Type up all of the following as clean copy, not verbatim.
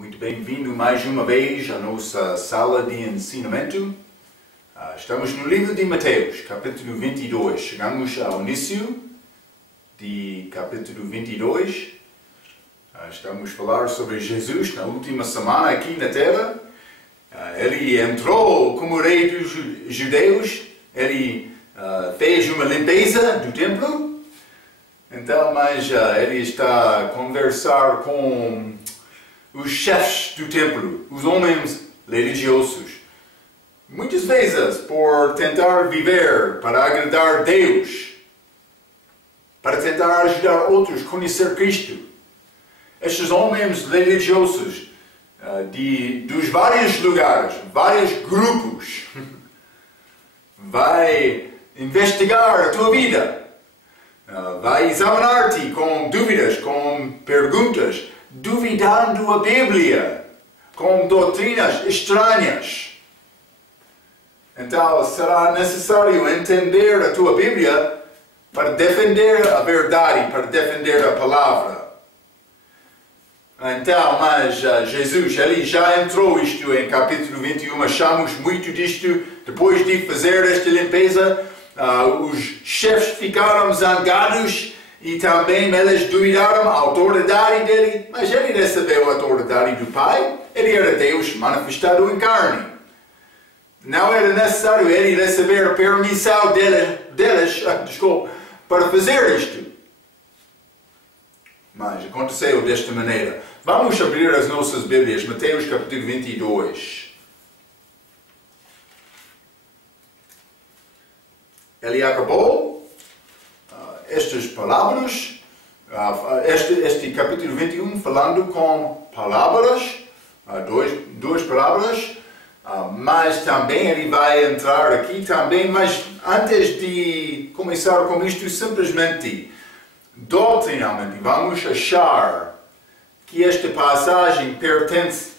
Muito bem-vindo mais uma vez à nossa sala de ensinamento. Estamos no livro de Mateus, capítulo 22. Chegamos ao início de capítulo 22. Estamos a falar sobre Jesus na última semana aqui na Terra. Ele entrou como rei dos judeus. Ele fez uma limpeza do templo. Então, ele está a conversar com os chefes do templo, os homens religiosos. Muitas vezes, por tentar viver para agradar Deus, para tentar ajudar outros a conhecer Cristo, estes homens religiosos dos vários lugares, vários grupos, vai investigar a tua vida, vai examinar-te com dúvidas, com perguntas, duvidando a Bíblia, com doutrinas estranhas. Então, será necessário entender a tua Bíblia para defender a verdade, para defender a palavra. Então, Jesus, ele já entrou isto em capítulo 21, achamos muito disto. Depois de fazer esta limpeza, os chefes ficaram zangados e também eles duvidaram a autoridade dele. Mas ele recebeu a autoridade do Pai. Ele era Deus manifestado em carne. Não era necessário ele receber a permissão deles para fazer isto. Mas aconteceu desta maneira. Vamos abrir as nossas Bíblias, Mateus capítulo 22. Ele acabou estas palavras, este capítulo 21, falando com palavras, duas palavras, mas também ele vai entrar aqui também, mas antes de começar com isto, simplesmente, doutrinalmente, vamos achar que esta passagem pertence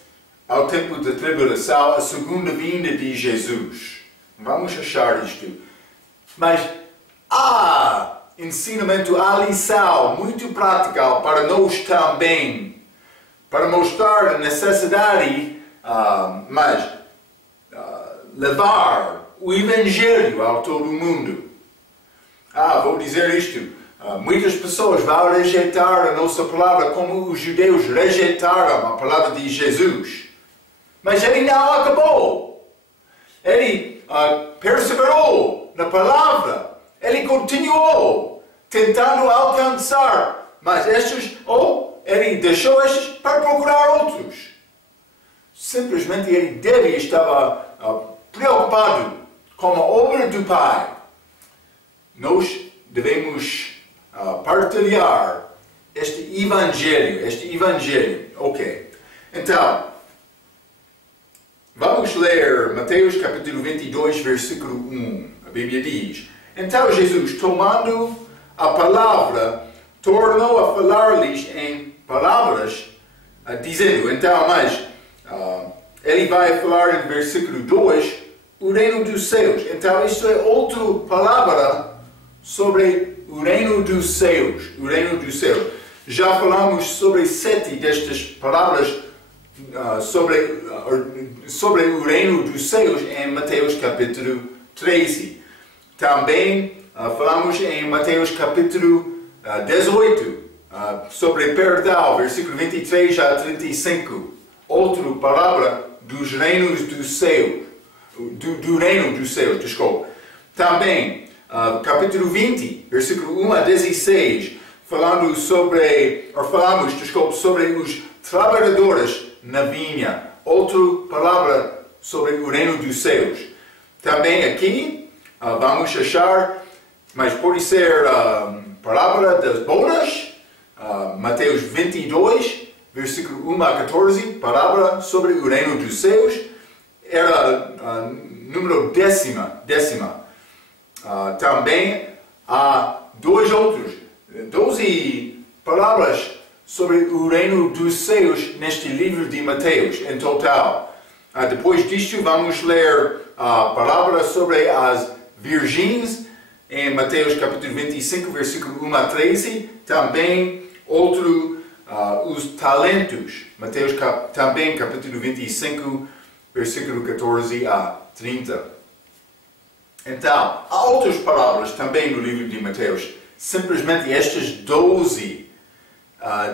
ao tempo da tribulação, a segunda vinda de Jesus. Vamos achar isto. Mas há ensinamento, há lição muito prática para nós também, para mostrar a necessidade, levar o Evangelho a todo o mundo. Vou dizer isto. Muitas pessoas vão rejeitar a nossa palavra como os judeus rejeitaram a palavra de Jesus. Mas ele não acabou. Ele perseverou na palavra. Ele continuou tentando alcançar. Mas ele deixou estes para procurar outros. Simplesmente ele estava preocupado com a obra do Pai. Nós devemos partilhar este Evangelho. Ok. Então, vamos ler Mateus capítulo 22, versículo 1. A Bíblia diz: Então Jesus, tomando a palavra, tornou a falar-lhes em palavras, dizendo, ele vai falar em versículo 2, o reino dos céus. Então, isto é outra palavra sobre o reino dos céus. O reino dos céus. Já falamos sobre 7 destas palavras sobre o reino dos céus em Mateus capítulo 13. Também falamos em Mateus capítulo 18 sobre perdão, versículo 23 a 35. Outra palavra dos reinos do céu, do reino dos céus, desculpa. Também, capítulo 20, versículo 1 a 16, falamos sobre os trabalhadores na vinha. Outra palavra sobre o reino dos céus. Também aqui, vamos achar, mas pode ser palavra das bodas, Mateus 22, versículo 1 a 14, palavra sobre o reino dos céus, era número décima. Também há 12 palavras sobre o reino dos céus neste livro de Mateus, em total. Depois disto, vamos ler a palavra sobre as virgens, em Mateus capítulo 25, versículo 1 a 13. Também outro os talentos. Mateus também, capítulo 25, versículo 14 a 30. Então, há outras palavras também no livro de Mateus. Simplesmente estas 12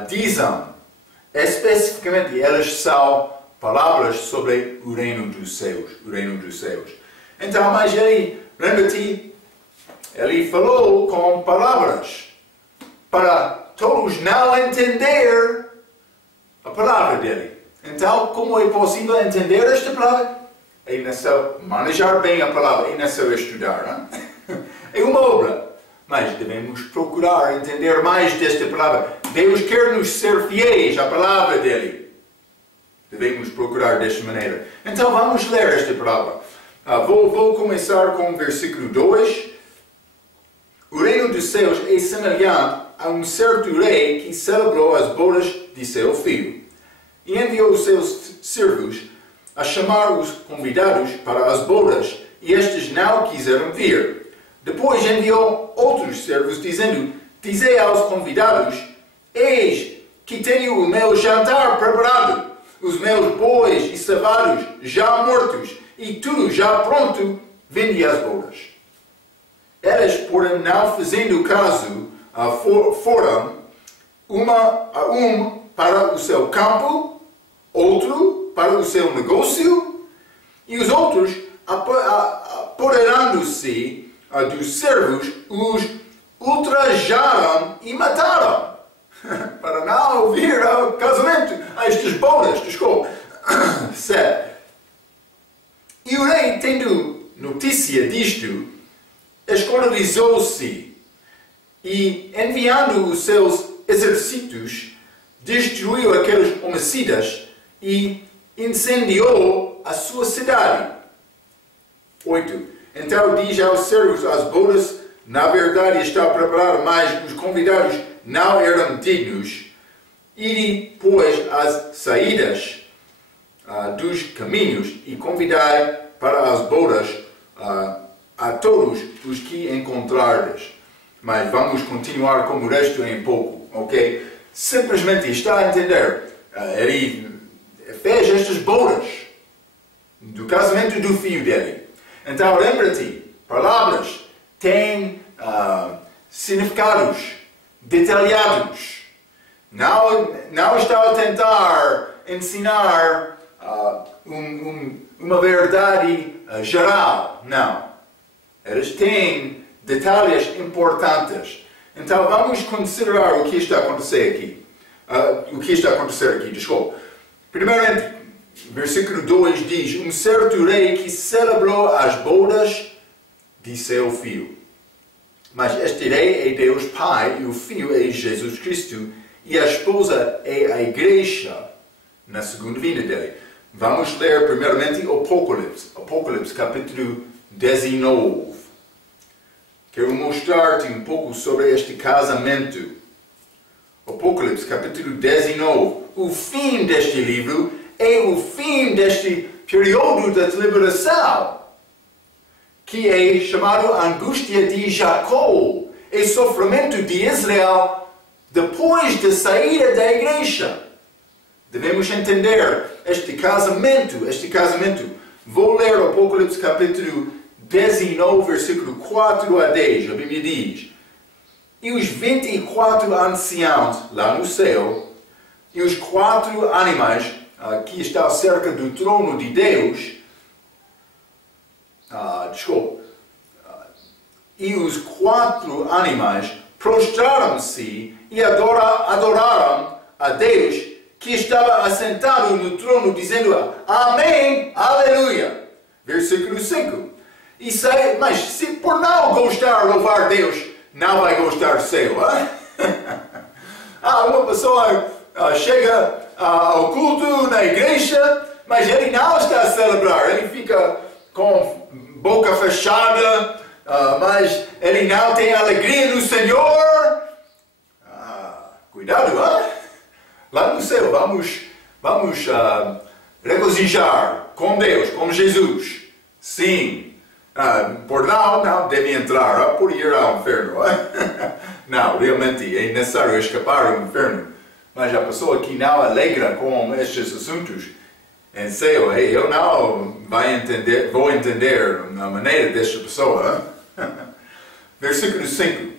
dizem, especificamente, elas são palavras sobre o reino dos céus. O reino dos céus. Então, mas ele, lembra-te, ele falou com palavras para todos não entender a palavra dele. Então, como é possível entender esta palavra? É necessário manejar bem a palavra, é necessário estudar. Não? É uma obra, mas devemos procurar entender mais desta palavra. Deus quer nos ser fiéis à palavra dele. Devemos procurar desta maneira. Então, vamos ler esta palavra. Vou começar com o versículo 2. O reino dos céus é semelhante a um certo rei que celebrou as bodas de seu filho e enviou os seus servos a chamar os convidados para as bodas, e estes não quiseram vir. Depois enviou outros servos, dizendo: dizei aos convidados: eis que tenho o meu jantar preparado, os meus bois e cevados já mortos, e tudo já pronto, vinde às bodas. Eles, porém, não fazendo caso, foram um para o seu campo, outro para o seu negócio, e os outros, apoderando-se dos servos, os ultrajaram e mataram, para não vir ao casamento, a estas bodas, desculpa. 7. E o rei, tendo notícia disto, escandalizou-se e, enviando os seus exércitos, destruiu aqueles homicidas e incendiou a sua cidade. 8. Então diz aos servos: as bodas na verdade está preparada, mas os convidados não eram dignos. Ide, pois, às saídas dos caminhos e convidai para as bodas a todos os que encontrardes. Mas vamos continuar com o resto em pouco, ok? Simplesmente está a entender. Ele fez estas bodas do casamento do filho dele. Então lembra-te, palavras têm significados detalhados. Não está a tentar ensinar uma verdade geral, não. Eles têm detalhes importantes. Então vamos considerar o que está a acontecer aqui. Desculpa. Primeiramente, versículo 2 diz: um certo rei que celebrou as bodas de seu filho. Mas este rei é Deus Pai, e o filho é Jesus Cristo, e a esposa é a igreja na segunda vinda dele. Vamos ler primeiramente Apocalipse, capítulo 19. Quero mostrar-te um pouco sobre este casamento. Apocalipse, capítulo 19. O fim deste livro é o fim deste período da liberação, que é chamado angústia de Jacó, é sofrimento de Israel depois da saída da igreja. Devemos entender este casamento. Vou ler Apocalipse capítulo 19, versículo 4 a 10. A Bíblia diz: e os 24 anciãos lá no céu, e os 4 animais que estão cerca do trono de Deus, e os 4 animais prostraram-se e adoraram a Deus que estava assentado no trono, dizendo: Amém, Aleluia. Versículo 5. Mas se por não gostar de louvar Deus, não vai gostar do céu. Uma pessoa chega ao culto na igreja, mas ele não está a celebrar, ele fica com boca fechada, mas ele não tem alegria no Senhor. Cuidado, lá no céu vamos regozijar com Deus, com Jesus. Sim. Por não deve entrar por ir ao inferno. Não, realmente é necessário escapar do inferno. Mas a pessoa que não alegra com estes assuntos em céu, eu não vou entender a maneira desta pessoa. Versículo 5.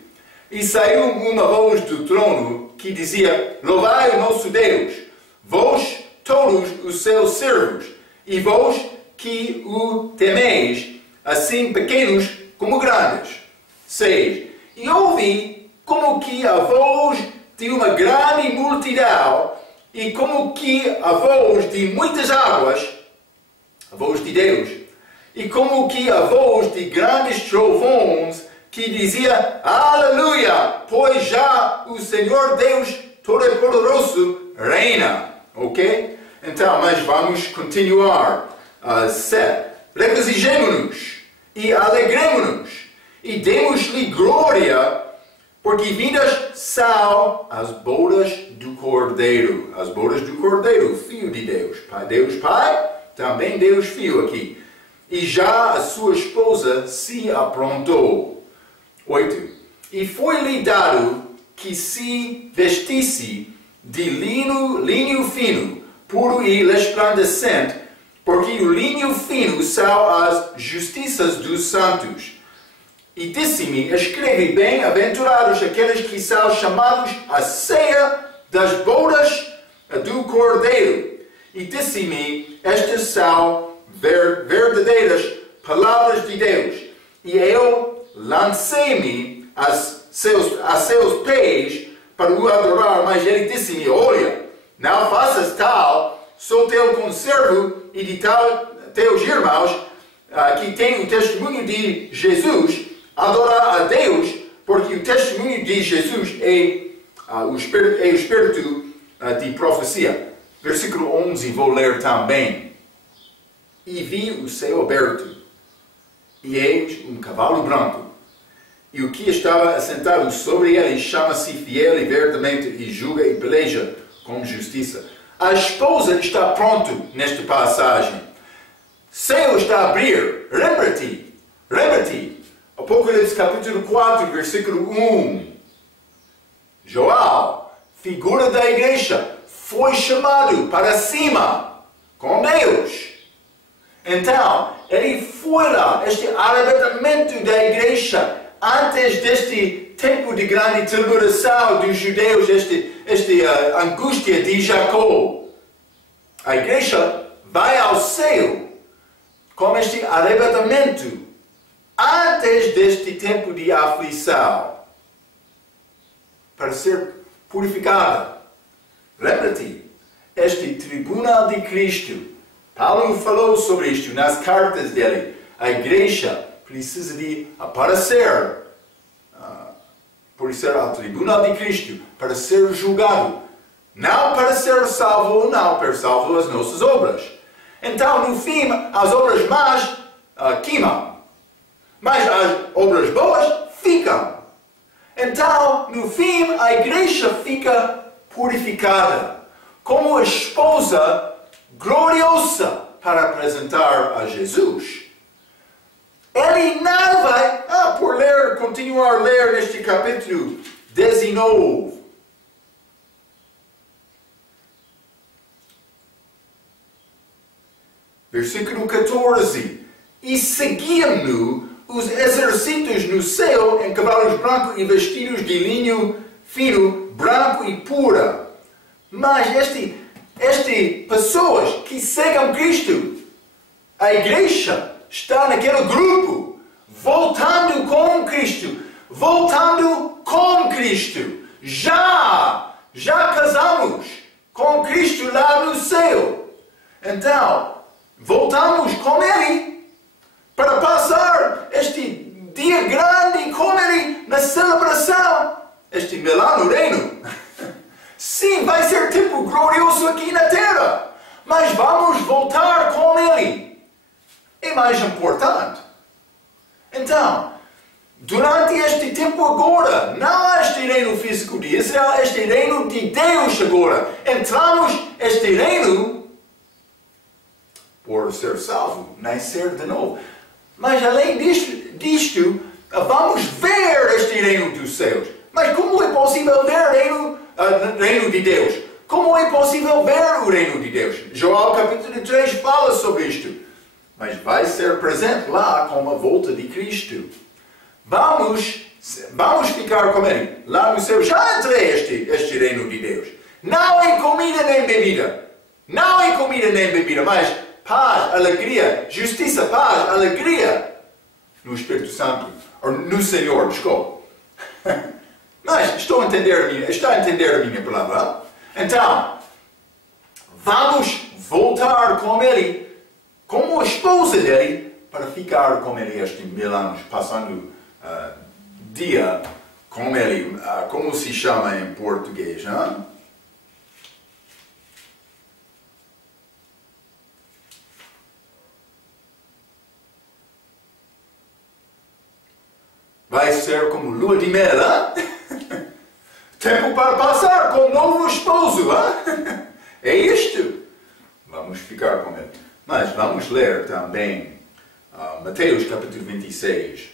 E saiu uma voz do trono que dizia: Louvai o nosso Deus, vós todos os seus servos, e vós que o temeis, assim pequenos como grandes. 6. E ouvi como que a voz de uma grande multidão, e como que a voz de muitas águas, a voz de Deus, e como que a voz de grandes trovões, que dizia: Aleluia, pois já o Senhor Deus Todo-Poderoso reina. Ok? Então, mas vamos continuar. 7. Regozijemo-nos e alegremo-nos e demos-lhe glória, porque vindas são as bodas do Cordeiro. As bodas do Cordeiro, Filho de Deus. Deus Pai, também Deus Filho aqui. E já a sua esposa se aprontou. 8. E foi-lhe dado que se vestisse de linho fino, puro e resplandecente, porque o linho fino são as justiças dos santos. E disse-me: escreve, bem-aventurados aqueles que são chamados à ceia das bodas do Cordeiro. E disse-me: estas são verdadeiras palavras de Deus. E eu lancei-me a seus pés para o adorar, mas ele disse-me: olha, não faças tal, sou teu conservo e de teus irmãos que têm o testemunho de Jesus, adorar a Deus, porque o testemunho de Jesus é o espírito de profecia. Versículo 11, vou ler também. E vi o céu aberto, e eis um cavalo branco, e o que estava assentado sobre ele chama-se Fiel e Verdadeiramente, e julga e peleja com justiça. A esposa está pronta nesta passagem. Céu está a abrir. Lembra-te. Apocalipse capítulo 4, versículo 1. João, figura da igreja, foi chamado para cima com Deus. Então, ele foi lá, este arrebatamento da igreja, antes deste tempo de grande tribulação dos judeus, esta angústia de Jacó. A igreja vai ao céu com este arrebatamento, antes deste tempo de aflição, para ser purificada. Lembra-te, este tribunal de Cristo, Paulo falou sobre isto nas cartas dele. A igreja precisa de aparecer ao tribunal de Cristo para ser julgado. Não para ser salvo ou não para ser salvo as nossas obras. Então, no fim, as obras más queimam. Mas as obras boas ficam. Então, no fim, a igreja fica purificada, como a esposa gloriosa para apresentar a Jesus. Ele não vai, continuar a ler neste capítulo 19. Versículo 14. E seguiam-no os exércitos no céu em cavalos brancos e vestidos de linho fino, branco e pura. Mas estas pessoas que seguem Cristo, a igreja está naquele grupo, voltando com Cristo. Já casamos com Cristo lá no céu. Então, voltamos com Ele para passar este dia grande com Ele na celebração, este milagre reino. Sim, vai ser tempo glorioso aqui na terra, mas vamos voltar com Ele. É mais importante. Então, durante este tempo agora, não há este reino físico de Israel, este reino de Deus agora. Entramos este reino por ser salvo, nascer de novo. Mas além disto, vamos ver este reino dos céus. Mas como é possível ver o reino de Deus? como é possível ver o reino de Deus? João capítulo 3 fala sobre isto. Mas vai ser presente lá com a volta de Cristo. Vamos ficar com Ele. Lá no céu já entrei este reino de Deus. Não é comida nem bebida. Não é comida nem bebida, mas paz, alegria, justiça, paz, alegria no Espírito Santo. Ou no Senhor, desculpa. Mas está a entender a minha palavra? Então, vamos voltar com Ele, como a esposa dele, para ficar com Ele estes 1000 anos, passando dia com Ele. Como se chama em português? Hein? Vai ser como lua de mel, hein? Tempo para passar com o novo esposo, hein? É isto. Vamos ficar com ele. Mas vamos ler também Mateus capítulo 26.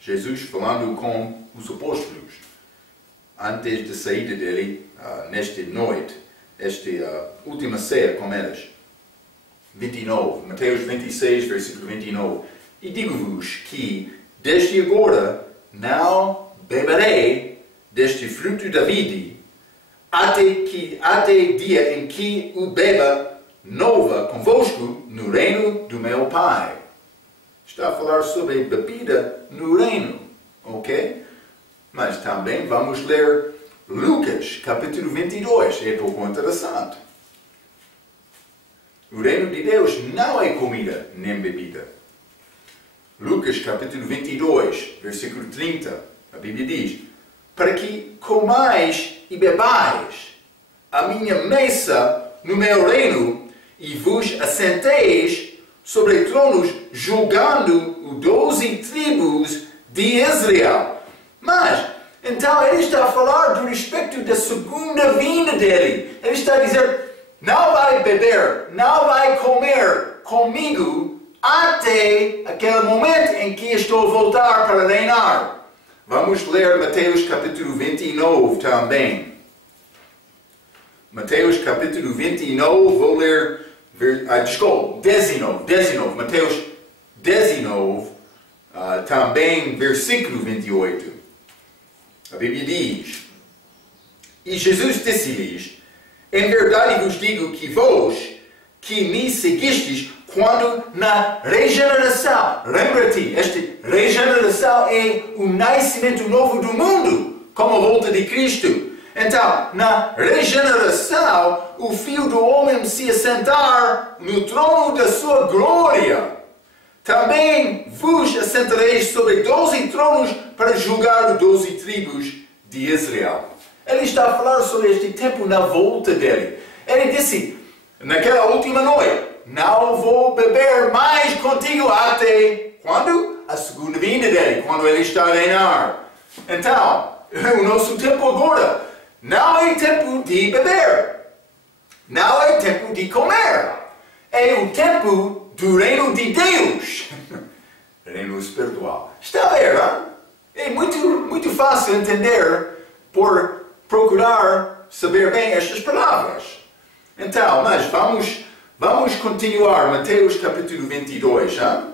Jesus falando com os apóstolos antes da saída dele nesta noite, esta última ceia com eles. 29, Mateus 26, versículo 29. E digo-vos que desde agora não beberei deste fruto da vide, até dia em que o beba nova convosco no reino do meu Pai. Está a falar sobre bebida no reino, ok? Mas também vamos ler Lucas, capítulo 22, é pouco interessante. O reino de Deus não é comida nem bebida. Lucas, capítulo 22, versículo 30, a Bíblia diz: para que comais e bebais a minha mesa no meu reino e vos assenteis sobre tronos julgando os 12 tribos de Israel. Mas, então ele está a falar do respeito da segunda vinda dele. Ele está a dizer, não vai beber, não vai comer comigo até aquele momento em que estou a voltar para reinar. Vamos ler Mateus capítulo 29 também. Mateus capítulo 29, vou ler, 19. Mateus 19, também versículo 28. A Bíblia diz: E Jesus disse-lhes: em verdade vos digo que vós, que me seguistes, quando na regeneração, lembra-te, esta regeneração é o nascimento novo do mundo, como a volta de Cristo. Então, na regeneração, o Filho do Homem se assentar no trono da sua glória. Também vos assentareis sobre 12 tronos para julgar os 12 tribos de Israel. Ele está a falar sobre este tempo na volta dele. Ele disse, naquela última noite, não vou beber mais contigo até quando? A segunda vinda dele, quando ele está a reinar. Então, o nosso tempo agora não é tempo de beber. Não é tempo de comer. É o tempo do reino de Deus. Reino espiritual. Está a ver, hein? É muito fácil entender por procurar saber bem estas palavras. Então, mas vamos continuar. Mateus capítulo 22. Hein?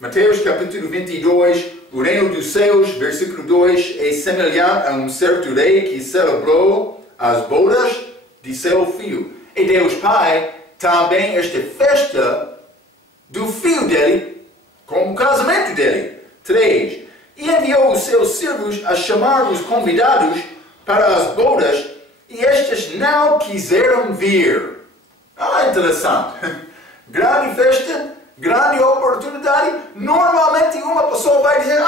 Mateus capítulo 22, o reino dos céus, versículo 2, é semelhante a um certo rei que celebrou as bodas de seu filho. E Deus Pai também esta festa do filho dele, com o casamento dele. 3. E enviou os seus servos a chamar os convidados para as bodas, e estes não quiseram vir. Interessante. Grande festa, grande oportunidade. Normalmente uma pessoa vai dizer,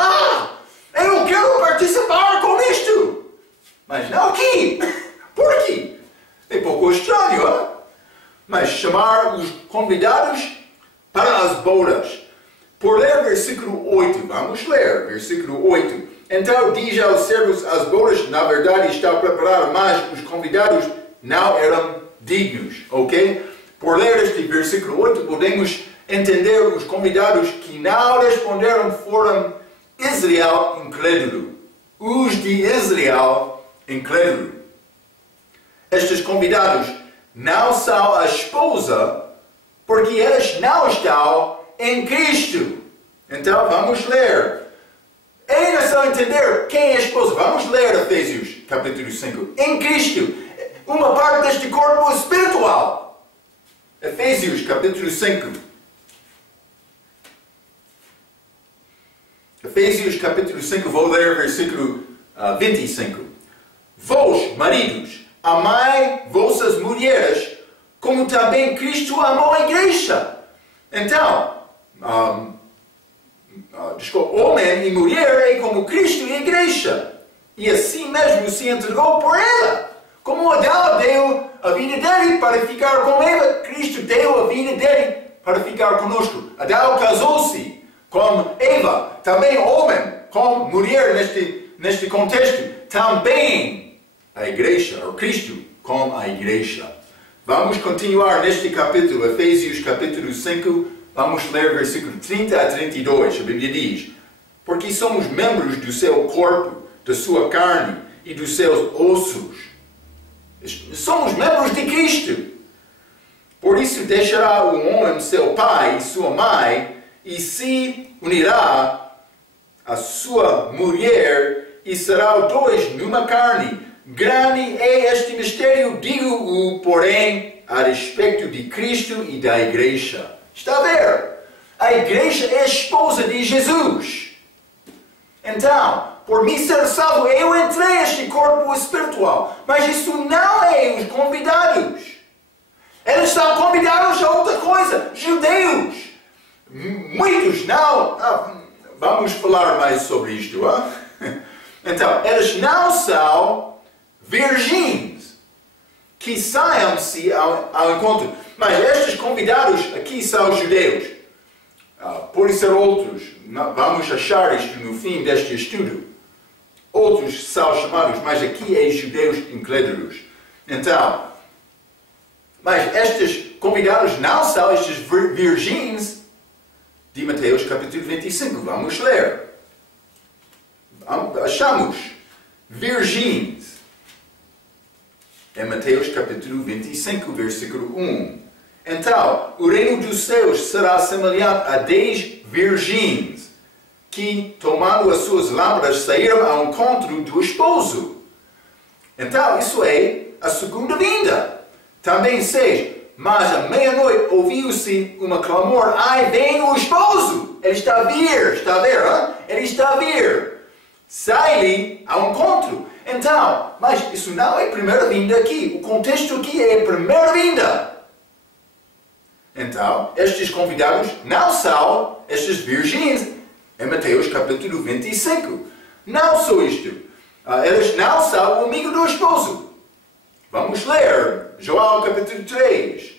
eu quero participar com isto. Mas não aqui. Por aqui. É pouco estranho, hein? Mas chamar os convidados para as bodas. Por ler versículo 8, vamos ler versículo 8. Então diz aos servos, as bodas na verdade estão preparadas, mas os convidados não eram dignos, ok? Por ler este versículo 8, podemos entender os convidados que não responderam foram Israel incrédulo. Os de Israel incrédulo. estes convidados não são a esposa, porque eles não estão em Cristo. Então, vamos ler. É necessário entender quem é a esposa. Vamos ler Efésios, capítulo 5. Em Cristo, uma parte deste corpo espiritual. Efésios, capítulo 5. Efésios, capítulo 5, vou ler versículo 25. Vós, maridos, amai vossas mulheres, como também Cristo amou a igreja. Então, homem e mulher é como Cristo e a igreja. E assim mesmo se entregou por ela. Como Adão deu a vida dele para ficar com Eva, Cristo deu a vida dele para ficar conosco. Adão casou-se com Eva, também homem com mulher neste contexto. Também a igreja, ou Cristo com a igreja. Vamos continuar neste capítulo, Efésios capítulo 5, vamos ler versículo 30 a 32. A Bíblia diz: porque somos membros do seu corpo, da sua carne e dos seus ossos. Somos membros de Cristo. Por isso deixará o homem seu pai e sua mãe e se unirá à sua mulher e serão dois numa carne. Grande é este mistério, digo-o, porém, a respeito de Cristo e da igreja. Está a ver? A igreja é a esposa de Jesus. Então, por mim ser salvo, eu entrei neste corpo espiritual. Mas isso não é os convidados. Eles são convidados a outra coisa. Judeus. Muitos não. Vamos falar mais sobre isto. Então, eles não são virgens que saiam-se ao encontro. Mas estes convidados aqui são judeus. Podem ser outros. Vamos achar isto no fim deste estudo. Outros são chamados, mas aqui é judeus incrédulos. Então, mas estes convidados não são estes virgens de Mateus capítulo 25. Vamos ler. Achamos virgens em Mateus capítulo 25, versículo 1. Então, o reino dos céus será semelhante a 10 virgens que, tomando as suas lâmpadas, saíram ao encontro do esposo. Então, isso é a segunda vinda. Também 6. Mas à meia-noite ouviu-se uma clamor: ai, vem o esposo! Ele está a vir, está a ver? Hein? Ele está a vir. Sai-lhe ao encontro. Então, mas isso não é a primeira vinda aqui. O contexto aqui é a primeira vinda. Então, estes convidados não são estes virgens em Mateus capítulo 25. Não só isto. Eles não são o amigo do esposo. Vamos ler João capítulo 3.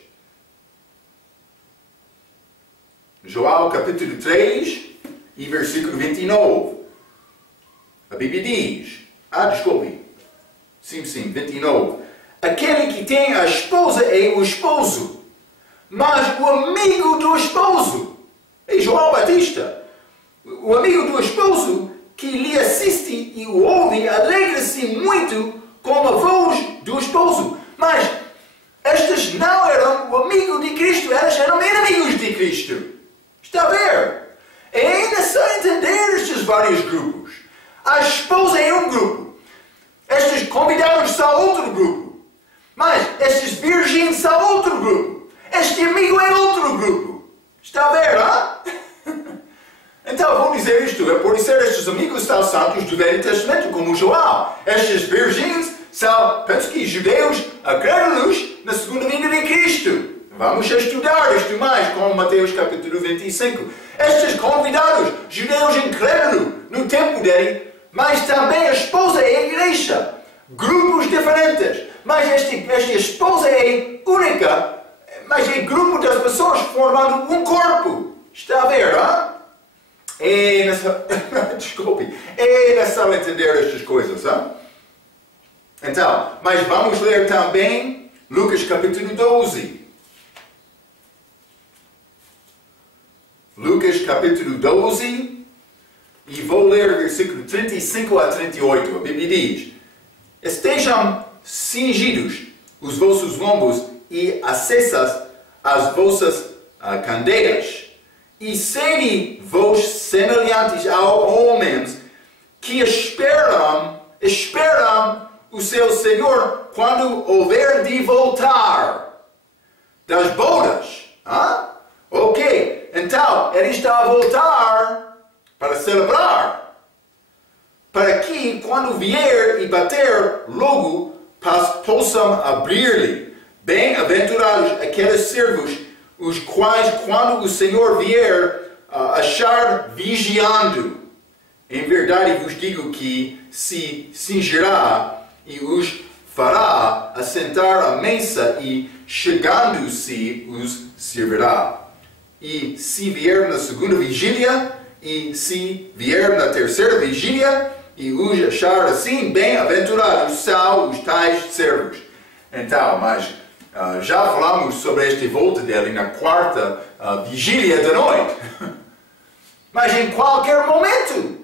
João capítulo 3 e versículo 29. A Bíblia diz, desculpe. Sim, 29. Aquele que tem a esposa é o esposo, mas o amigo do esposo é João Batista. O amigo do esposo que lhe assiste e o ouve alegra-se muito com a voz do esposo. Mas estes não eram o amigo de Cristo, eles eram inimigos de Cristo. Está a ver? É necessário entender estes vários grupos. A esposa é um grupo. Estes convidados são outro grupo. Mas estes virgens são outro grupo. Este amigo é outro grupo. Está a ver, Então, vou dizer isto. É por ser estes amigos são santos do Velho Testamento, como João. Estes virgens são, penso que, judeus incrédulos na segunda vinda de Cristo. Vamos estudar isto mais com Mateus capítulo 25. Estes convidados, judeus incrédulos no tempo dele, mas também a esposa é a igreja. Grupos diferentes. Mas esta esposa é única. Mas é grupo das pessoas formando um corpo. Está a ver, Desculpe. É necessário entender estas coisas, Então, mas vamos ler também Lucas capítulo 12. Lucas capítulo 12. E vou ler o versículo 35 a 38. A Bíblia diz: estejam cingidos os vossos lombos e acessas as vossas candeias. E sede vós semelhantes a homens que esperam o seu Senhor quando houver de voltar das bodas. Ok, então ele está a voltar para celebrar, para que quando vier e bater, logo possam abrir-lhe. Bem-aventurados aqueles servos, os quais, quando o Senhor vier, achar vigiando. Em verdade vos digo que se cingirá e os fará assentar à mesa e, chegando-se, os servirá. E se vier na segunda vigília, e se vier na terceira vigília, e os achar assim, bem-aventurados são os tais servos. Então, mas já falamos sobre esta volta dele na quarta vigília da noite. Mas em qualquer momento,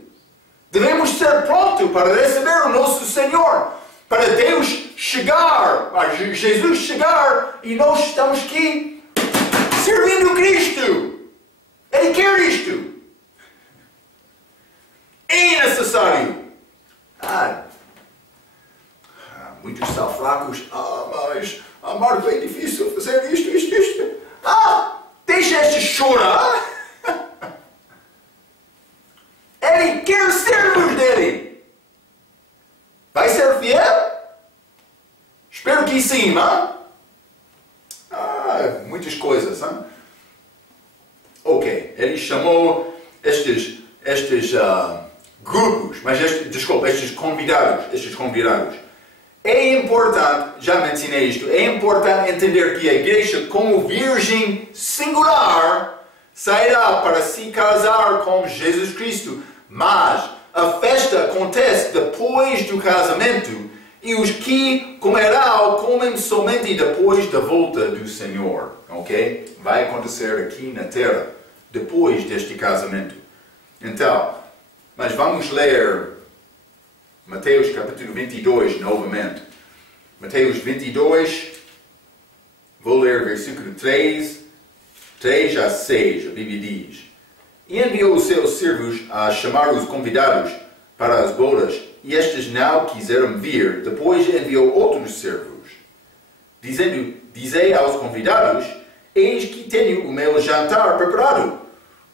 devemos ser prontos para receber o nosso Senhor. Para Deus chegar, para Jesus chegar, e nós estamos aqui servindo Cristo. Ele quer isto. É necessário. Muitos são fracos. Mas Marco, é difícil fazer isto. Deixa este chorar. Ele quer servos dele. Vai ser fiel? Espero que sim, muitas coisas. Ok, ele chamou estes grupos, mas estes convidados. É importante, já mencionei isto, é importante entender que a igreja, como virgem singular, sairá para se casar com Jesus Cristo. Mas a festa acontece depois do casamento, e os que comerão comem somente depois da volta do Senhor. Ok? Vai acontecer aqui na terra, depois deste casamento. Então, mas vamos ler Mateus capítulo 22 novamente. Mateus 22, vou ler versículo 3 a 6, a Bíblia diz: E enviou os seus servos a chamar os convidados para as bodas, e estes não quiseram vir. Depois enviou outros servos, dizendo: Dizei aos convidados: Eis que tenho o meu jantar preparado,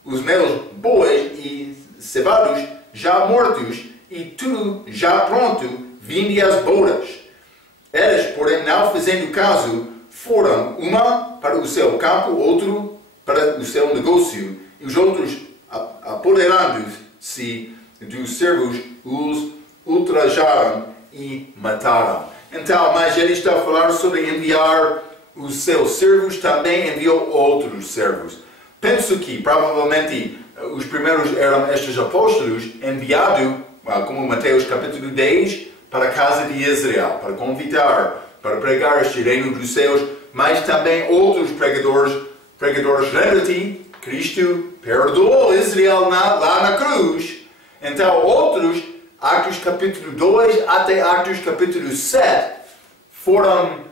os meus bois e cevados já mortos, e tudo já pronto, vinde às bodas. Eles, porém, não fazendo caso, foram uma para o seu campo, outro para o seu negócio, e os outros, apoderando-se dos servos, os ultrajaram e mataram. Então, mas ele está a falar sobre enviar os seus servos, também enviou outros servos. Penso que, provavelmente, os primeiros eram estes apóstolos enviados, como Mateus capítulo 10, para a casa de Israel, para convidar, para pregar este reino dos céus, mas também outros pregadores, lembra-te, Cristo perdoou Israel lá na cruz. Então outros, Atos capítulo 2 até Atos capítulo 7, foram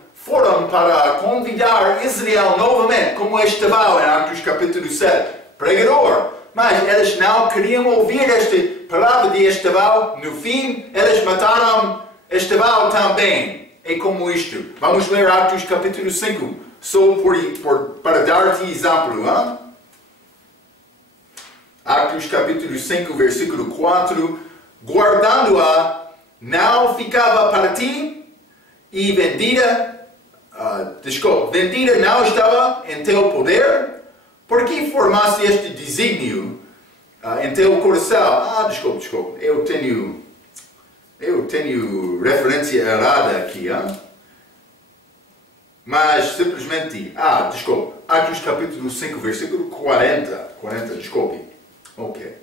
para convidar Israel novamente, como estavam em Atos capítulo 7, pregador. Mas eles não queriam ouvir esta palavra de Estevão. No fim, eles mataram Estevão também. É como isto. Vamos ler Atos capítulo 5. Só para dar-te exemplo. Atos capítulo 5, versículo 4. Guardando-a, não ficava para ti, e vendida não estava em teu poder. Por que formaste este desígnio em teu coração? Desculpa. Eu tenho referência errada aqui. Mas simplesmente, Atos capítulo 5, versículo 40, desculpe. Ok.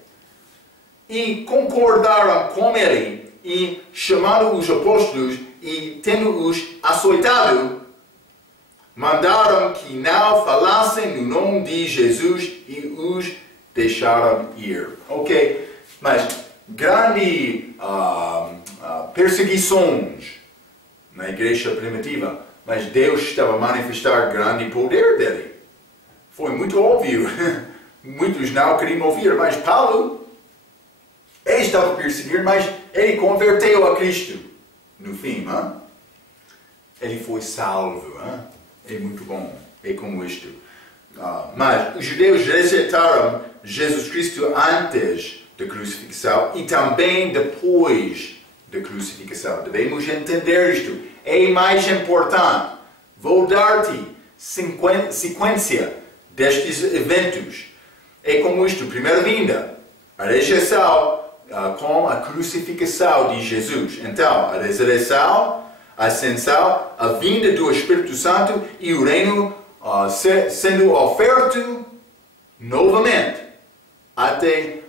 E concordaram com ele, e chamaram os apóstolos, e tendo-os açoitado, mandaram que não falassem no nome de Jesus e os deixaram ir. Ok? Mas grande perseguições na igreja primitiva. mas Deus estava a manifestar grande poder dele. Foi muito óbvio. Muitos não queriam ouvir, mas Paulo, ele estava a perseguir, mas ele converteu a Cristo. No fim, ele foi salvo. É muito bom. É como isto. Mas os judeus rejeitaram Jesus Cristo antes da crucifixão e também depois da crucifixão. Devemos entender isto. É mais importante. Vou dar-te sequência destes eventos. É como isto. Primeira vinda. A rejeição com a crucifixão de Jesus. Então, a ressurreição, a ascensão, a vinda do Espírito Santo e o reino sendo oferto novamente até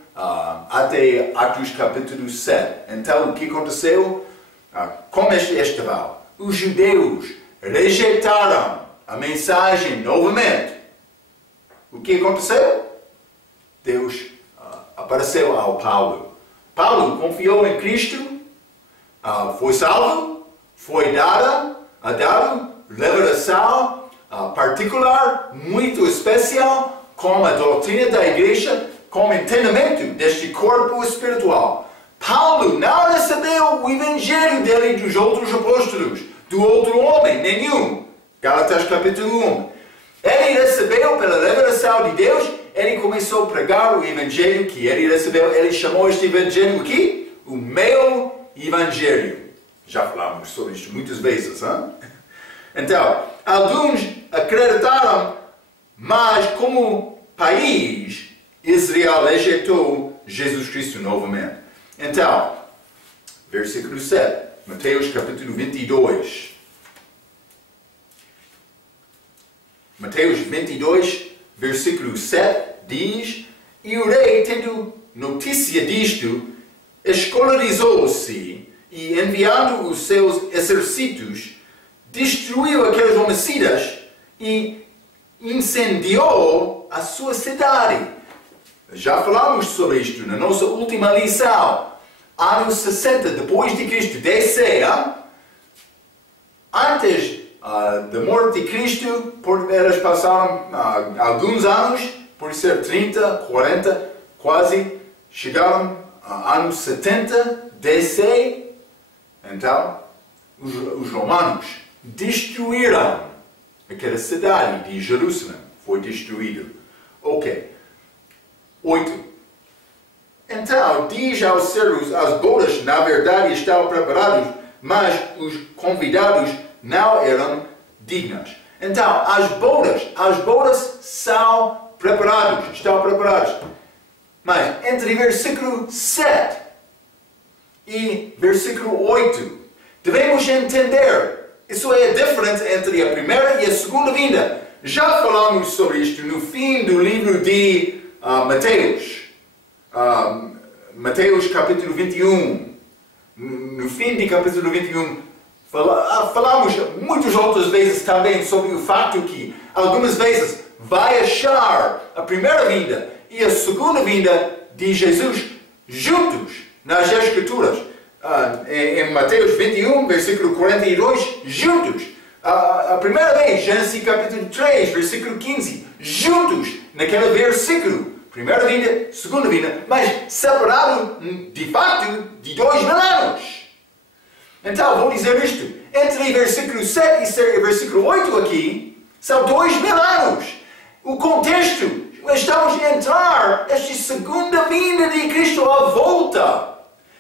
Atos capítulo 7. Então, o que aconteceu? Como este estaval? Os judeus rejeitaram a mensagem novamente. O que aconteceu? Deus apareceu ao Paulo. Paulo confiou em Cristo, foi salvo, foi dado revelação particular, muito especial, com a doutrina da igreja, com o entendimento deste corpo espiritual. Paulo não recebeu o evangelho dele dos outros apóstolos, do outro homem, nenhum. Gálatas capítulo 1. Ele recebeu pela revelação de Deus, ele começou a pregar o evangelho que ele recebeu. Ele chamou este evangelho aqui, o meu evangelho. Já falamos sobre isso muitas vezes, Então, alguns acreditaram, mas como país, Israel rejeitou Jesus Cristo novamente. Então, versículo 7, Mateus capítulo 22. Mateus 22, versículo 7, diz: E o rei, tendo notícia disto, escolarizou-se e, enviando os seus exércitos, destruiu aqueles homicidas e incendiou a sua cidade. Já falamos sobre isto na nossa última lição. Anos 60 depois de Cristo, DC, antes da morte de Cristo, eles passaram alguns anos, por ser 30, 40, quase chegaram a anos 70 DC. Então, os romanos destruíram aquela cidade de Jerusalém. Foi destruído. Ok. 8. Então, diz aos servos, as bodas na verdade estavam preparadas, mas os convidados não eram dignos. Então, as bodas são preparadas, estão preparadas. Mas entre versículo 7 e versículo 8, devemos entender, isso é a diferença entre a primeira e a segunda vinda. Já falamos sobre isto no fim do livro de Mateus. Mateus capítulo 21. No fim de capítulo 21, falamos muitas outras vezes também sobre o fato que algumas vezes vai achar a primeira vinda e a segunda vinda de Jesus juntos nas Escrituras. Em Mateus 21, versículo 42, juntos. A primeira vez, Gênesis capítulo 3, versículo 15, juntos naquele versículo. Primeira vinda, segunda vinda, mas separado de fato de 2000 anos. Então, vou dizer isto. Entre versículo 7 e versículo 8 aqui, são 2000 anos. O contexto, estamos a entrar nesta segunda vinda de Cristo à volta.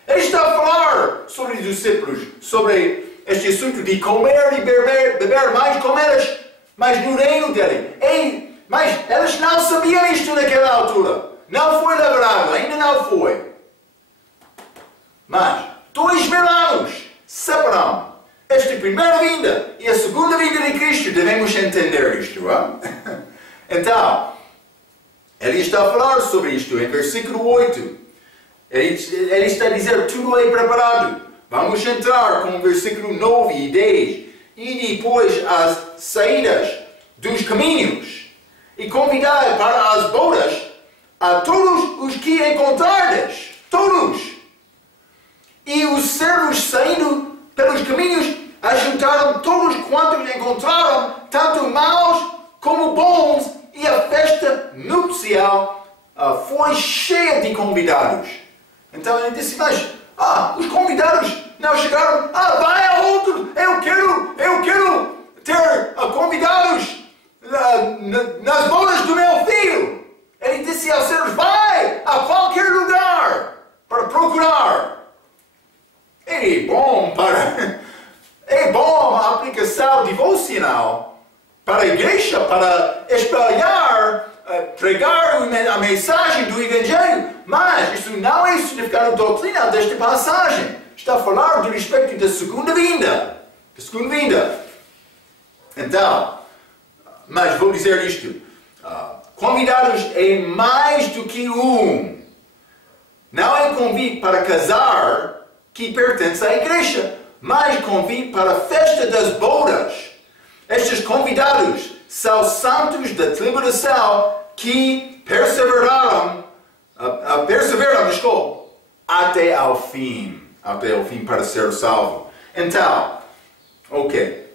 Ele está a falar sobre os discípulos, sobre este assunto de comer e beber mais com eles, mas no reino dele. Mas eles não sabiam isto naquela altura. Não foi revelado, ainda não foi. Mas 2000 anos separam esta primeira vinda e a segunda vinda de Cristo. Devemos entender isto. Então, ele está a falar sobre isto em versículo 8. Ele está a dizer, tudo é preparado. Vamos entrar com o versículo 9 e 10. E depois as saídas dos caminhos. E convidai para as bodas a todos os que encontrardes. Todos. E os servos saindo pelos caminhos ajuntaram todos quantos encontraram, tanto maus como bons, e a festa nupcial foi cheia de convidados. Então ele disse, mas os convidados não chegaram. Vai a outro, eu quero ter convidados nas bodas do meu filho. Ele disse aos seus, vai a qualquer lugar para procurar. É bom a aplicação devocional para a igreja, para espalhar, pregar a mensagem do Evangelho, mas isso não é o significado doutrina desta passagem. Está a falar do respeito da segunda vinda. Então, mas vou dizer isto. Convidados é mais do que um. Não é convite para casar que pertence à igreja, mas convite para a festa das bodas. Estes convidados são santos da tribulação que perseveram até ao fim para ser salvo. Então,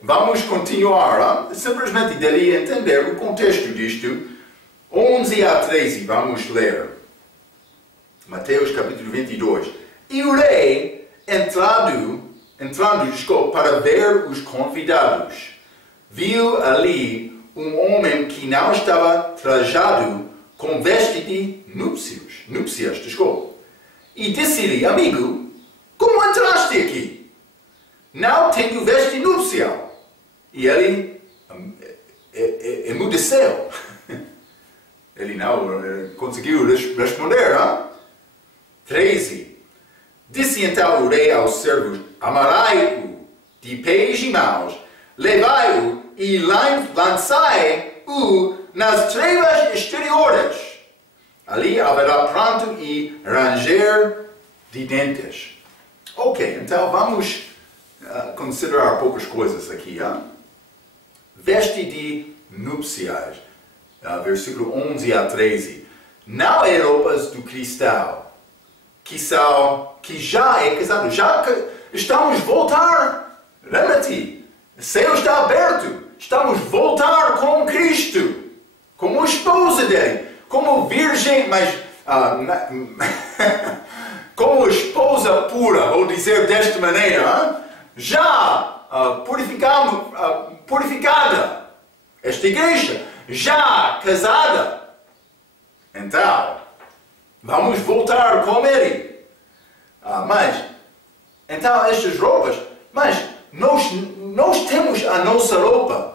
vamos continuar, simplesmente dali entender o contexto disto. 11 a 13, vamos ler. Mateus capítulo 22. E o rei, entrando para ver os convidados, viu ali um homem que não estava trajado com veste de núpcias. E disse-lhe, amigo, como entraste aqui? Não tenho veste nupcial. E ele emudeceu. Ele não conseguiu responder. 13. Disse então o rei aos servos, amarrai-o de pés e mãos, levai-o e lançai-o nas trevas exteriores. Ali haverá pranto e ranger de dentes. Então vamos considerar poucas coisas aqui. Veste de núpcias. Versículo 11 a 13. Não é roupas do cristão, que já é casado. Já estamos a voltar. Lembra-te, o céu está aberto. Estamos a voltar com Cristo, como esposa dele, como virgem, mas como esposa pura, vou dizer desta maneira, já purificada. Esta igreja já casada. Então, vamos voltar com ele. Então estas roupas, mas nós temos a nossa roupa.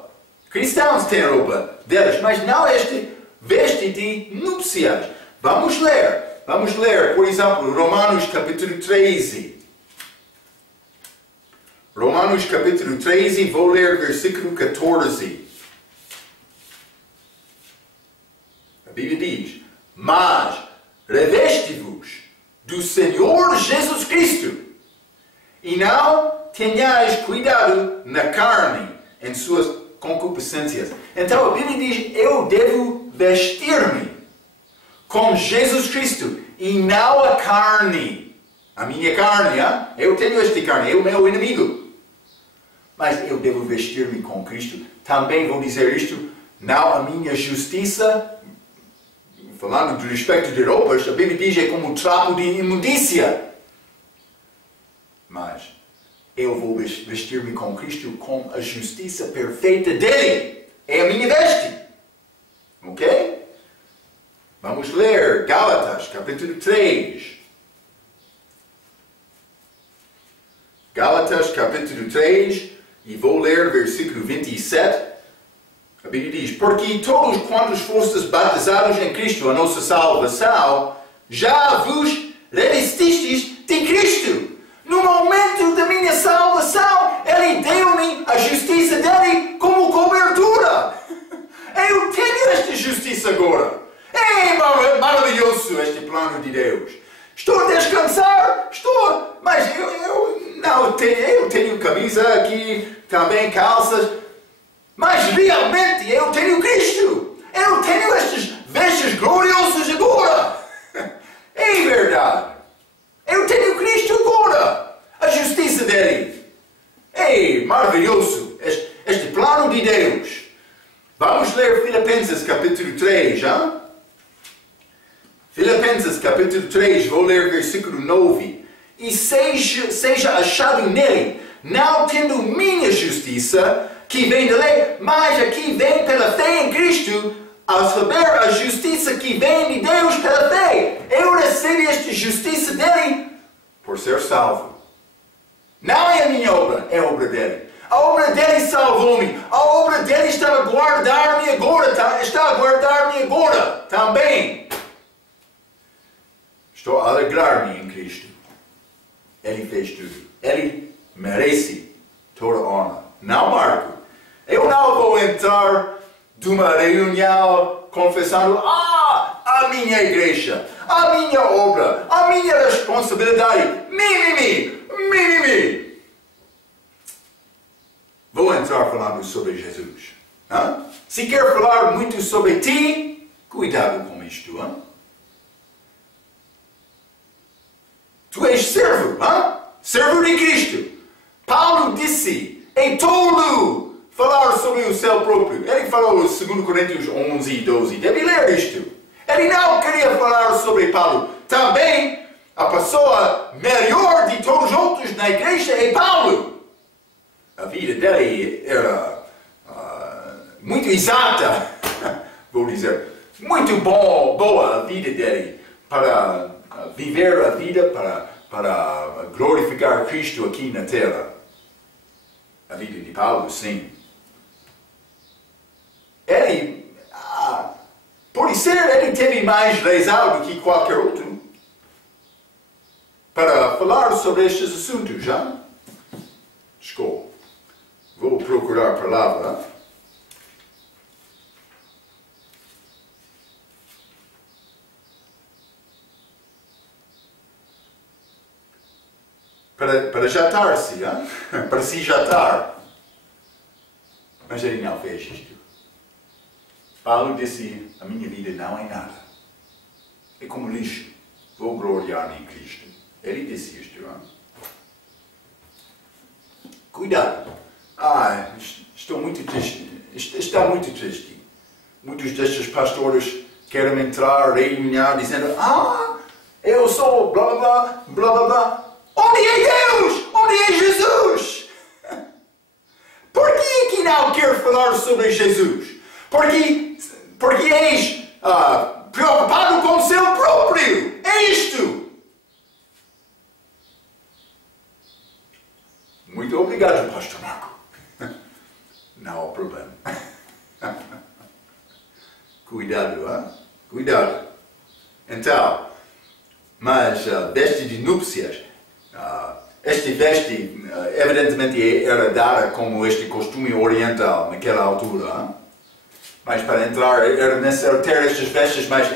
Cristãos têm a roupa deles, mas não este veste de núpcias. Vamos ler, por exemplo, Romanos capítulo 13. Romanos capítulo 13, vou ler versículo 14. A Bíblia diz, mas reveste-vos do Senhor Jesus Cristo e não tenhais cuidado na carne em suas concupiscências. Então a Bíblia diz, eu devo vestir-me com Jesus Cristo e não a carne. A minha carne, eu tenho esta carne, é o meu inimigo. Mas eu devo vestir-me com Cristo. Também vou dizer isto, não a minha justiça. Falando do respeito de roupas, a Bíblia diz é como um trapo de imundícia. Mas eu vou vestir-me com Cristo com a justiça perfeita dele. É a minha veste. Vamos ler Gálatas, capítulo 3. Gálatas, capítulo 3, e vou ler versículo 27. A Bíblia diz, porque todos quantos fostes batizados em Cristo, a nossa salvação, já vos revestistes de Cristo. No momento da minha salvação, Ele deu-me a justiça dele como cobertura. Eu tenho esta justiça agora. É maravilhoso este plano de Deus. Estou a descansar, mas eu tenho camisa aqui, também calças. Mas realmente eu tenho Cristo. Eu tenho estes vestes gloriosos agora. É verdade. Eu tenho Cristo agora. A justiça dele. É maravilhoso. Este de Deus. Vamos ler Filipenses capítulo 3, já? Filipenses capítulo 3, vou ler versículo 9. E seja achado nele, não tendo minha justiça, que vem da lei, mas aqui vem pela fé em Cristo, ao saber a justiça que vem de Deus pela fé. Eu recebi esta justiça dele por ser salvo. Não é a minha obra, é a obra dele. A obra dele salvou-me. A obra dele está a guardar-me agora. Está a guardar-me agora também. Estou a alegrar-me em Cristo. Ele fez tudo. Ele merece toda a honra. Não Marco. Eu não vou entrar de uma reunião confessando a minha igreja, a minha obra, a minha responsabilidade. Mimimi. Vou entrar falando sobre Jesus. Hã? Se quer falar muito sobre ti, cuidado com isto. Hã? Tu és servo. Hã? Servo de Cristo. Paulo disse, é tolo falar sobre o céu próprio. Ele falou em 2 Coríntios 11 e 12. Deve ler isto. Ele não queria falar sobre Paulo. Também, a pessoa melhor de todos os outros na igreja é Paulo. A vida dele era muito exata, vou dizer. Muito boa a vida dele para viver a vida, para glorificar Cristo aqui na terra. A vida de Paulo, sim. Ele, por ser, ele teve mais razão do que qualquer outro para falar sobre estes assuntos, já? Desculpa. Vou procurar a palavra. Para jatar-se, para se jatar. Mas ele não fez isto. Paulo disse, a minha vida não é nada. É como lixo. Vou gloriar-me em Cristo. Ele disse isto. Cuidado. Estou muito triste. Está muito triste. Muitos destes pastores querem entrar, reunir, dizendo, eu sou blá blá blá blá blá. Onde é Deus? Onde é Jesus? Por que não quer falar sobre Jesus? Porque és preocupado com o seu próprio. É isto. Muito obrigado, Pastor Marco. Não há problema. Cuidado, Cuidado. Então, mas veste de núpcias. Este veste, evidentemente, era dada como este costume oriental naquela altura. Mas para entrar era necessário ter estas vestes, mas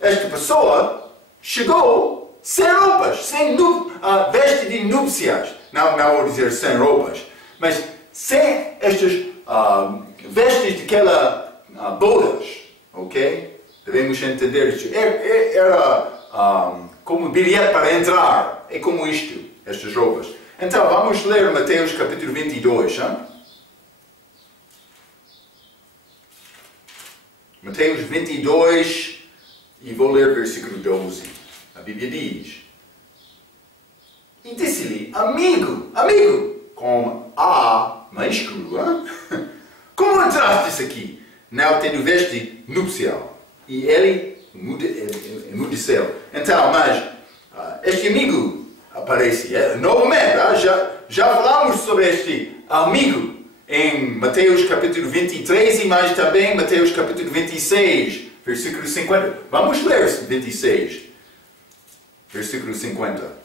esta pessoa chegou sem roupas, sem veste de núpcias. Não vou dizer sem roupas, mas sem estas vestes daquela bodas, ok? Devemos entender isto. Era como bilhete para entrar, é como isto, estas roupas. Então, vamos ler Mateus capítulo 22, Mateus 22, e vou ler versículo 12. A Bíblia diz, e disse-lhe, amigo, com A maiúsculo, como entrastes aqui, não tendo veste nupcial? E ele emudeceu. Então, mas este amigo aparece novamente. Já falamos sobre este amigo em Mateus capítulo 23 e mais também Mateus capítulo 26, versículo 50. Vamos ler 26, versículo 50.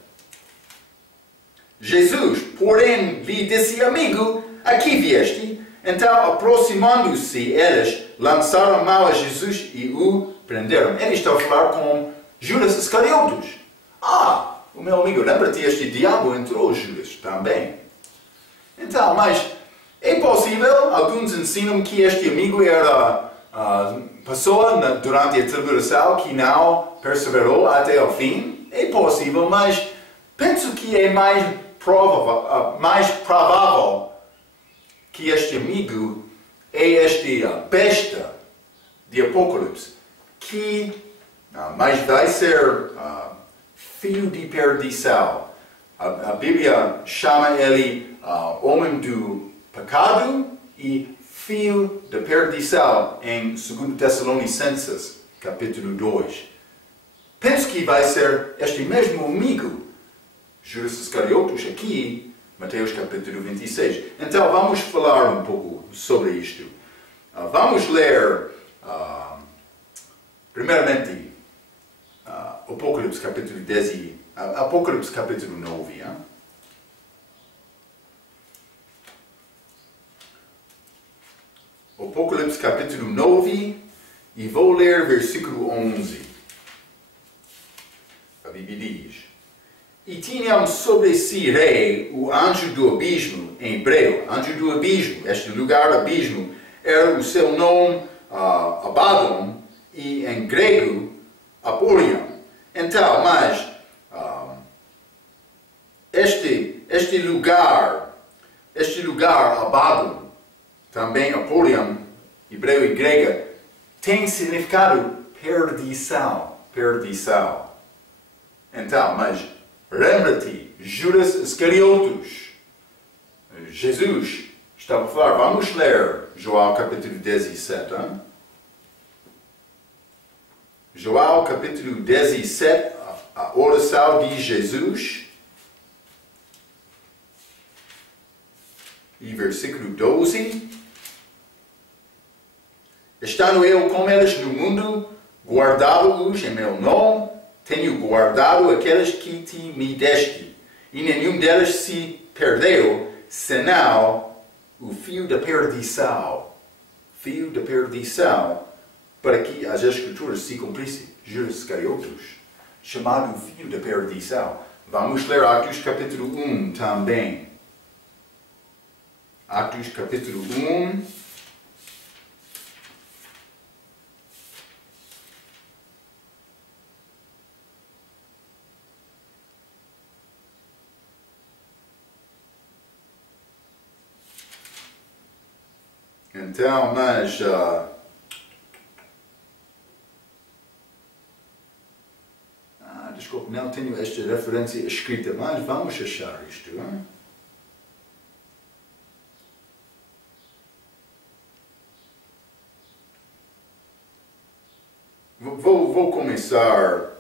Jesus, porém, lhe disse, amigo, aqui vieste. Então, aproximando-se eles, lançaram mão a Jesus e o prenderam. Ele está a falar com Judas Iscariotes. O meu amigo, lembra-te, este diabo entrou, Judas, também. Então, mas é possível, alguns ensinam que este amigo era pessoa durante a tribulação que não perseverou até o fim. É possível, mas penso que é mais provável que este amigo é esta besta de Apocalipse, que mas vai ser filho de perdição. A Bíblia chama ele homem do pecado e filho de perdição em 2 Tessalonicenses, capítulo 2. Penso que vai ser este mesmo amigo, Judas Iscariotes, aqui, Mateus capítulo 26. Então vamos falar um pouco sobre isto. Vamos ler, primeiramente, Apocalipse capítulo 10 e Apocalipse capítulo 9. Hein? Apocalipse capítulo 9 e vou ler versículo 11. A Bíblia diz: E tinham sobre si rei o anjo do abismo, em hebreu, anjo do abismo. Este lugar, abismo, era o seu nome, Abaddon, e em grego, Apollyon. Então, mas este lugar, Abaddon, também Apollyon, hebreu e grega, tem significado perdição, perdição. Então, mas lembra-te, Judas Iscariotes, Jesus estava a falar, vamos ler João capítulo 17. Hein? João capítulo 17, a oração de Jesus, e versículo 12. Estando eu com eles no mundo, guardava-os em meu nome, tenho guardado aqueles que me deste, e nenhum deles se perdeu, senão o fio da perdição. Fio da perdição, para que as Escrituras se cumprissem. Judas Iscariotes, chamado fio da perdição. Vamos ler Atos capítulo 1 também. Atos capítulo 1. Então, mas desculpe, não tenho esta referência escrita, mas vamos achar isto. Hein? Vou começar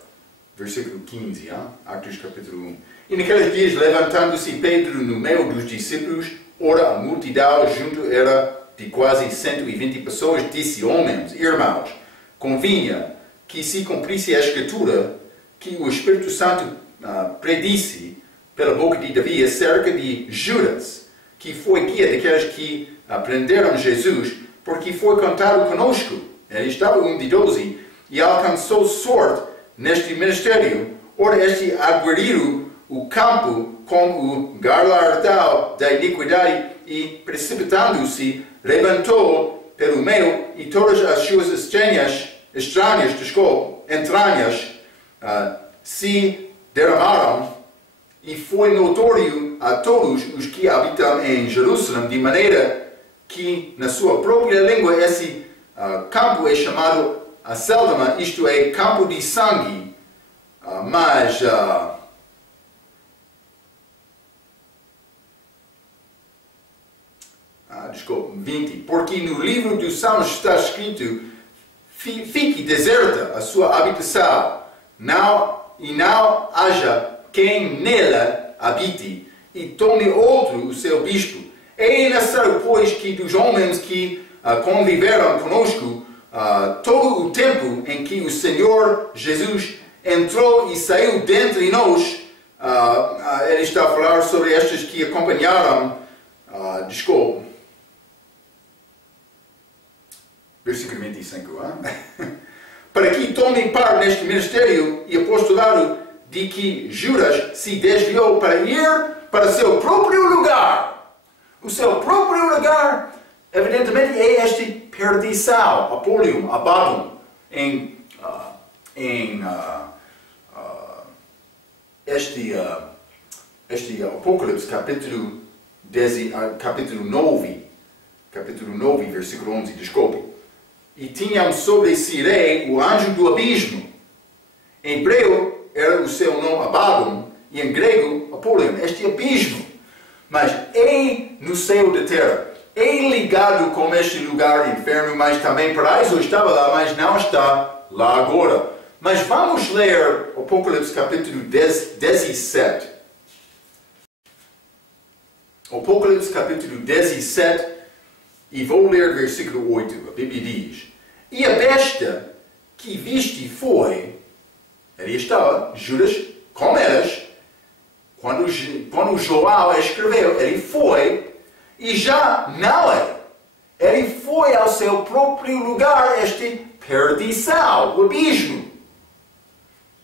versículo 15, hein? Atos capítulo 1. E naqueles dias, levantando-se Pedro no meio dos discípulos, ora a multidão junto era de quase 120 pessoas, disse: Homens, irmãos, convinha que se cumprisse a Escritura que o Espírito Santo predisse pela boca de Davi acerca de Judas, que foi guia daqueles que prenderam Jesus, porque foi contado conosco. Ele estava um de 12 e alcançou sorte neste ministério. Ora, este aguerriu o campo com o galardão da iniquidade e, precipitando-se, levantou pelo meio e todas as suas entranhas se derramaram, e foi notório a todos os que habitam em Jerusalém, de maneira que na sua própria língua esse campo é chamado Aceldama, isto é, campo de sangue, mas desculpe, 20. Porque no livro dos Salmos está escrito: fique deserta a sua habitação, e não haja quem nela habite, e tome outro o seu bispo. É necessário, pois, que dos homens que conviveram conosco todo o tempo em que o Senhor Jesus entrou e saiu dentre nós, ele está a falar sobre estes que acompanharam, desculpe, versículo 25, para que tomem parte neste ministério e apostolado de que Judas se desviou para ir para seu próprio lugar. O seu próprio lugar, evidentemente, é este perdição, Apollyon, Abaddon, em este Apocalipse capítulo 9. capítulo 9, versículo 11, desculpe. E tinham sobre Sirei o anjo do abismo. Em hebreu era o seu nome Abaddon, e em grego Apollyon, este abismo. Mas é no céu da terra. É ligado com este lugar inferno, mas também paraíso estava lá, mas não está lá agora. Mas vamos ler Apocalipse capítulo 17. Apocalipse capítulo 17, e vou ler versículo 8. A Bíblia diz: E a besta que viste foi, ali estava, Judas com elas, quando João escreveu, ele foi, e já não é. Ele foi ao seu próprio lugar, este perdição, o abismo.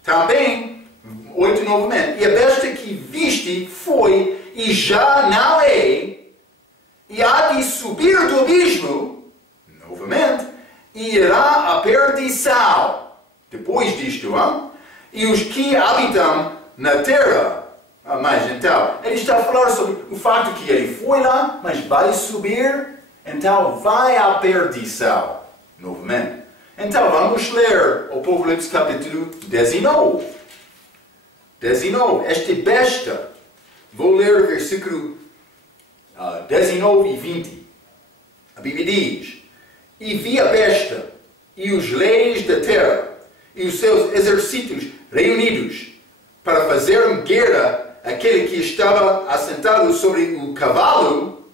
Também, 8 novamente, e a besta que viste foi, e já não é, e há de subir do abismo, novamente, e irá à perdição. Depois disto, e os que habitam na terra. Mas então, ele está a falar sobre o facto que ele foi lá, mas vai subir, então vai à perdição, novamente. Então, vamos ler o Apocalipse capítulo 19. 19, esta besta, vou ler o versículo 19 e 20. A Bíblia diz: E vi a besta, e os leis da terra, e os seus exércitos reunidos, para fazer guerra àquele que estava assentado sobre o cavalo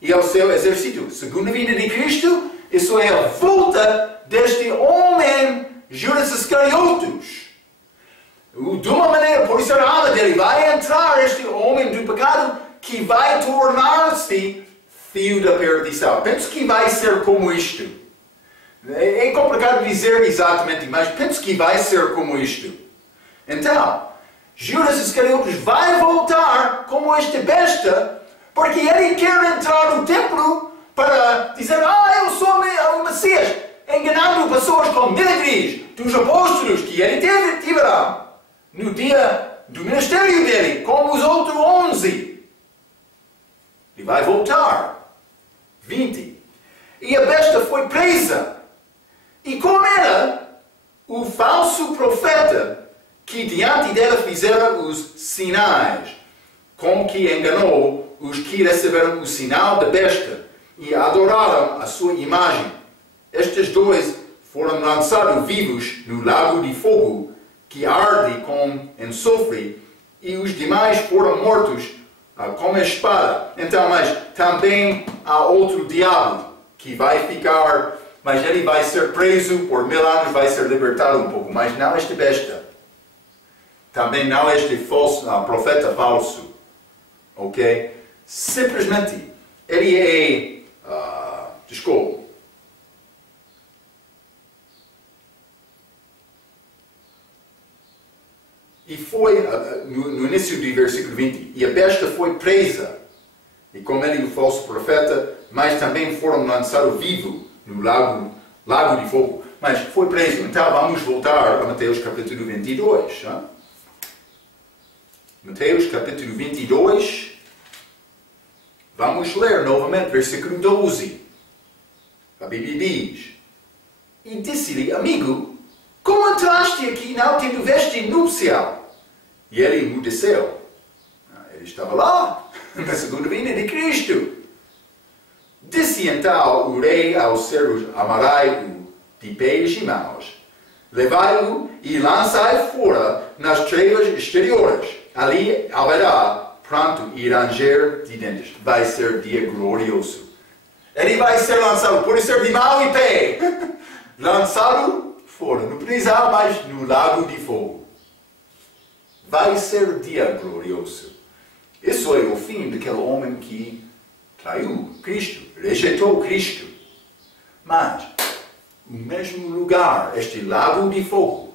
e ao seu exército. Segunda vinda de Cristo, isso é a volta deste homem, Judas Iscariotes. De uma maneira, por isso a alma dele vai entrar este homem do pecado que vai tornar-se fio da perdição. Penso que vai ser como isto. É complicado dizer exatamente, mas penso que vai ser como isto. Então, Judas Iscariotes vai voltar como esta besta, porque ele quer entrar no templo para dizer: eu sou o Messias, enganando pessoas com milagres dos apóstolos que ele tiverá no dia do ministério dele, como os outros 11. E vai voltar. 20. E a besta foi presa, e com ela o falso profeta, que diante dela fizera os sinais, com que enganou os que receberam o sinal da besta e adoraram a sua imagem. Estes dois foram lançados vivos no lago de fogo, que arde com enxofre, e os demais foram mortos com a espada. Então, mas também há outro diabo que vai ficar, mas ele vai ser preso por 1000 anos, vai ser libertado um pouco, mas não esta besta. Também não este profeta falso. Ok? Simplesmente, ele é... desculpa. E foi, no início do versículo 20, e a besta foi presa, e com ele o falso profeta, mas também foram lançados vivos no lago de fogo. Mas foi preso. Então vamos voltar a Mateus capítulo 22. Mateus capítulo 22, vamos ler novamente versículo 12. A Bíblia diz: E disse-lhe: Amigo, como entraste aqui não tendo veste nupcial? E ele emudeceu. Ele estava lá, na segunda vinda de Cristo. Disse então o rei aos servos: Amarai-o de pés e mãos, levai-o e lançai fora nas trevas exteriores. Ali haverá pranto e ranger de dentes. Vai ser dia glorioso. Ele vai ser lançado, por ser de mão e pé, lançado fora, no prisão, mas no lago de fogo. Vai ser dia glorioso. Isso é o fim daquele homem que traiu Cristo, rejeitou Cristo. Mas, o mesmo lugar, este lago de fogo,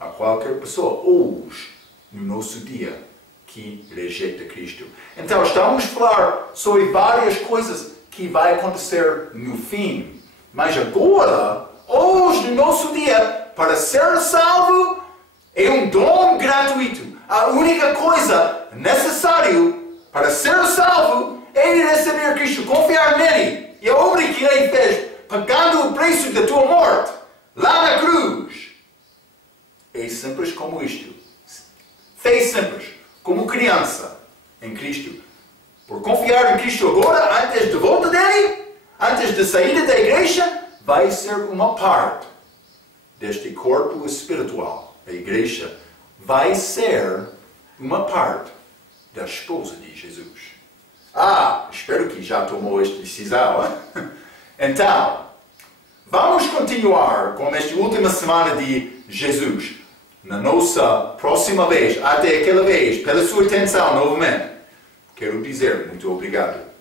a qualquer pessoa hoje, no nosso dia, que rejeita Cristo. Então, estamos a falar sobre várias coisas que vai acontecer no fim. Mas agora, hoje, no nosso dia, para ser salvo, é um dom gratuito. A única coisa necessária para ser salvo é de receber Cristo, confiar nele e a obra que ele fez, pagando o preço da tua morte, lá na cruz. É simples como isto. Fé simples, como criança em Cristo. Por confiar em Cristo agora, antes da volta dele, antes da saída da igreja, vai ser uma parte deste corpo espiritual. A igreja vai ser uma parte da esposa de Jesus. Espero que já tomou esta decisão. Então, vamos continuar com esta última semana de Jesus. Na nossa próxima vez, até aquela vez, pela sua atenção novamente. Quero dizer muito obrigado.